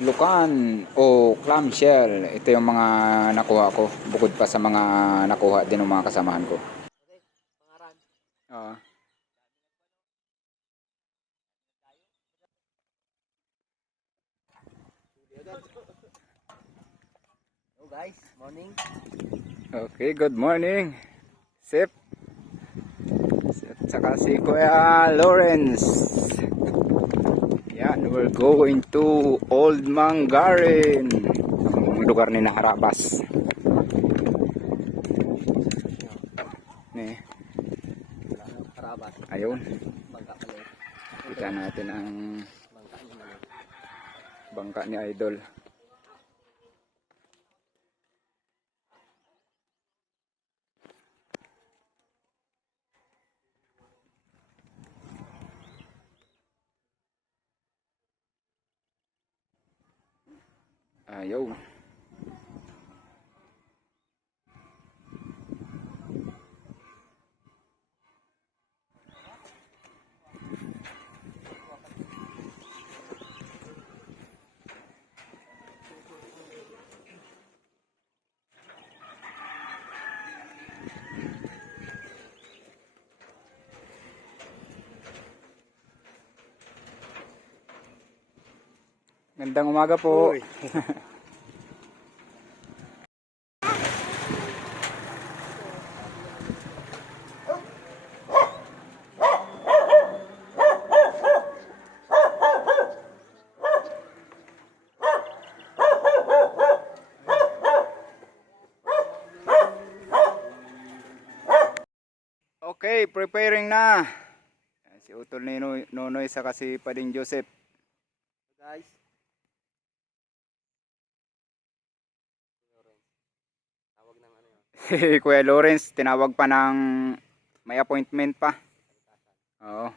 lukan o clamshell. Ito yung mga nakuha ko. Bukod pa sa mga nakuha din ng mga kasamahan ko. Oo. Hello guys, morning. Okay, good morning. Sip. At saka si Kuya Lawrence. Yan, we're going to Old Mangarin. Ang lugar ni Naharabas. Ni, Wala nang karabat. ayun. Bangka pala. Kita natin ang Bangka ni Mali. bangka ni Idol. Ayaw. Gandang umaga po. Okay, preparing na. Si Utol ni Nonoy sa kasi Pading Joseph. Guys, tawag ng ano yun. Si Kuya Lawrence, tinawag pa ng may appointment pa. Oo.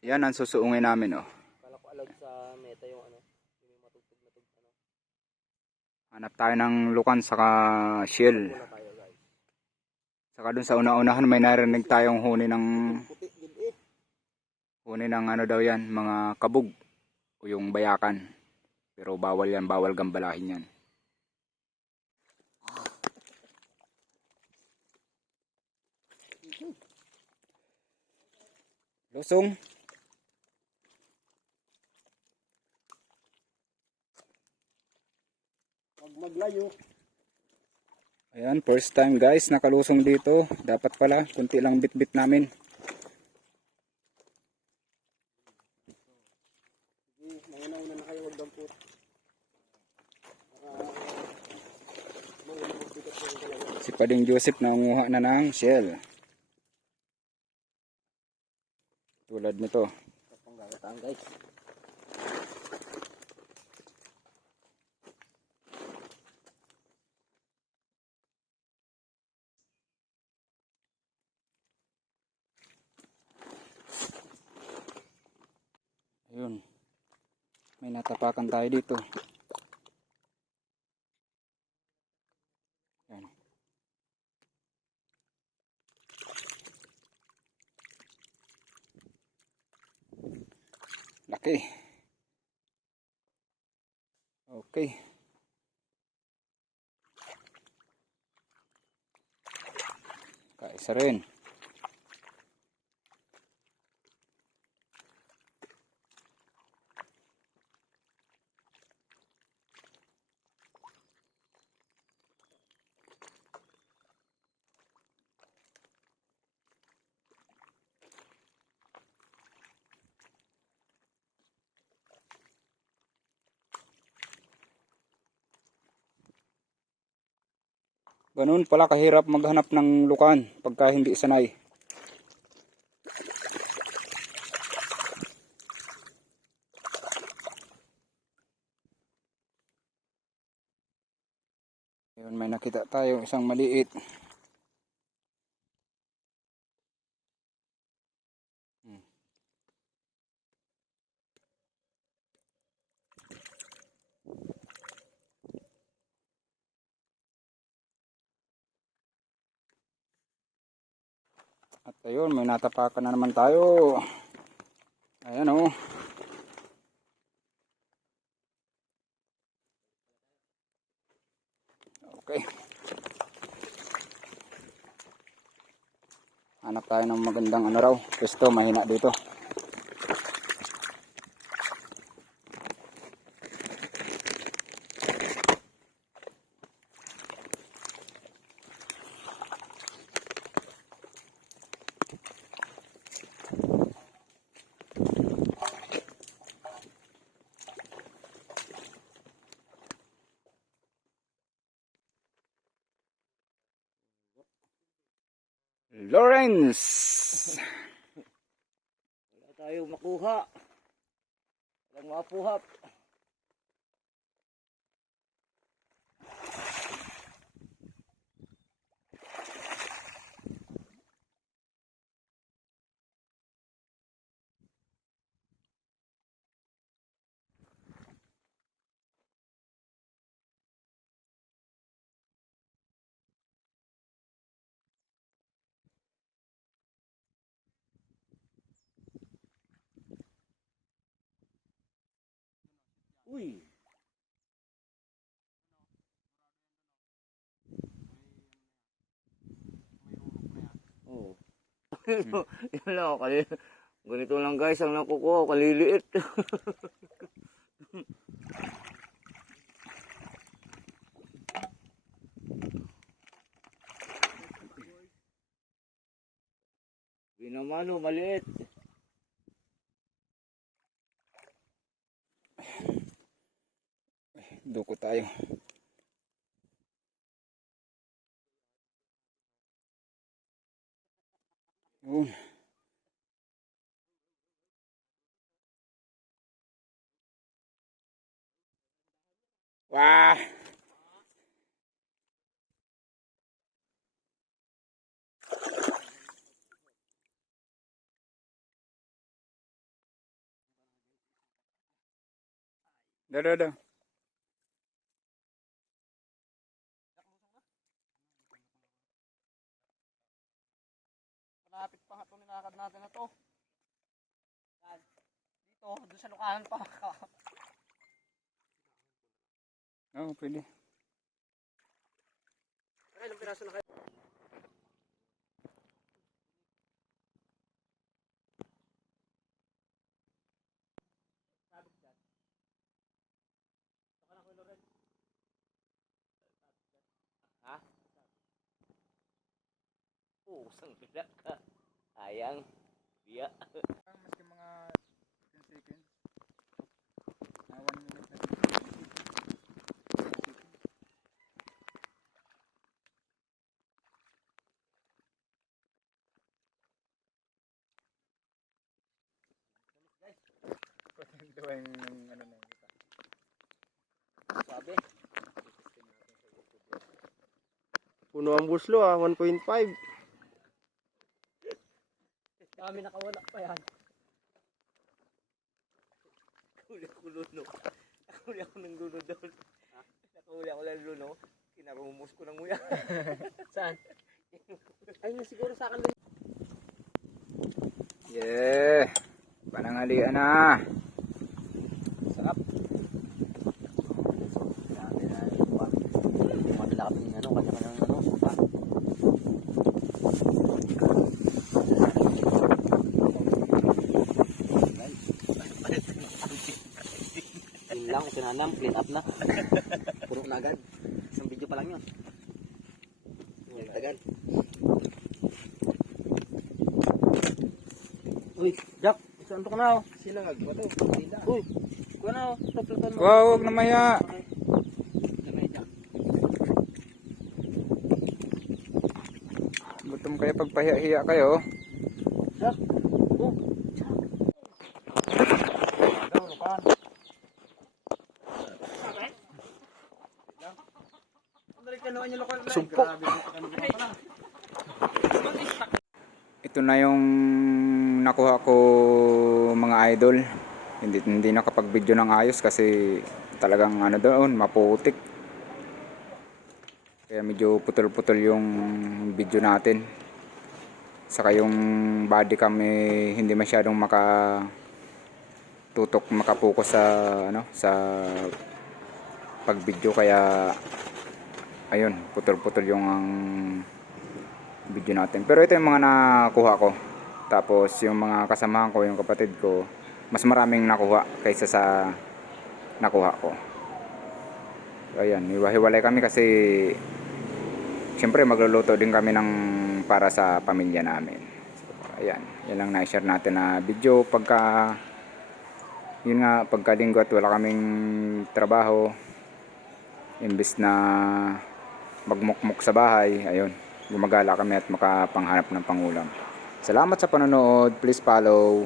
Yan ang susuungin namin, oh. Kala ko allowed sa meta yung ano, yung matugtog ano. Hanap tayo ng lukan saka shell. Wala tayo guys. Saka dun sa una-unahan may narinig tayong huni ng Puti gid eh. ano daw yan, mga kabog o yung bayakan. Pero bawal yan, bawal gambalahin yan. Lusong. Wag maglayo. Ayan, first time guys nakalusong dito. Dapat pala, kunti lang bit-bit namin. Sige, mauna-una na kayo, wag dampot. Si Pading Joseph nangunguha na ng shell. Tulad nito. Panggataan guys. Ayun. May natapakan tayo dito. Ayan. Laki. Okay. Kaisa rin. Ganun pala kahirap maghanap ng lukan pagka hindi sanay. Ayun, may nakita tayo isang maliit. At ayun, may natapakan na naman tayo. Ayan, oh. Okay. Hanap tayo ng magandang ano raw. Pwesto, mahina dito. Lawrence! Wala tayong makuha. Walang mapuhap. Uy! Oo. Yan lang ako. Ganito lang guys ang nakukuha ko. Kaliliit. Binamano, maliit. Duko tayo. Yun. Wah! Daw. Malapit pa nga itong nilakad natin na to. Yan. Dito, doon sa lukahan pa. Oo, pwede. Ilang piraso na kayo? Ha? Pusang bila ka. Sayang. Biya. Maski mga 10 seconds. 1 minute na. Ito yung ano na yun. Sabi. Puno ang buslo 1.5. Kami nakawala pa yan. Nakahuli ako luno. Nakahuli ako ng luno doon. Nakahuli ako ng luno. Kinarumos ko ng nguya. Saan? Ayun siguro sa akin. Yeah! Panangalian na! Sarap. Sabi na yun pa. Madala kami ano, kanya-kanyang ano. Pa. Yun lang, sinanam, clean up na. Puro na agad. Isang video pa lang yun. Tagal. Uy, Jack, saan to ka na oh? Sinangag ba to? Uy, kuha na oh. Taplatan mo. Wow, huwag na maya! Lamay, Jack. Gutom kayo pagpahiya-hiya kayo. Jack. Oh, Jack. Sumpok. Ito na yung nakuha ko mga idol. Hindi nakapag-video ng ayos kasi talagang ano doon, maputik. Kaya medyo putol-putol yung video natin. Saka yung body cam hindi masyadong makapokus sa ano sa pag-video kaya ayun, putol-putol yung ang video natin. Pero ito yung mga nakuha ko. Tapos yung mga kasamahan ko, yung kapatid ko, mas maraming nakuha kaysa sa nakuha ko. Ayan, hiwa-hiwalay kami kasi siyempre magluluto din kami ng para sa pamilya namin. So, ayan, yan lang na-share natin na video pagka yun nga, pagkalinggo at wala kaming trabaho, imbes na magmukmuk sa bahay, ayun, gumagala kami at makapanghanap ng pangulam. Salamat sa panonood, please follow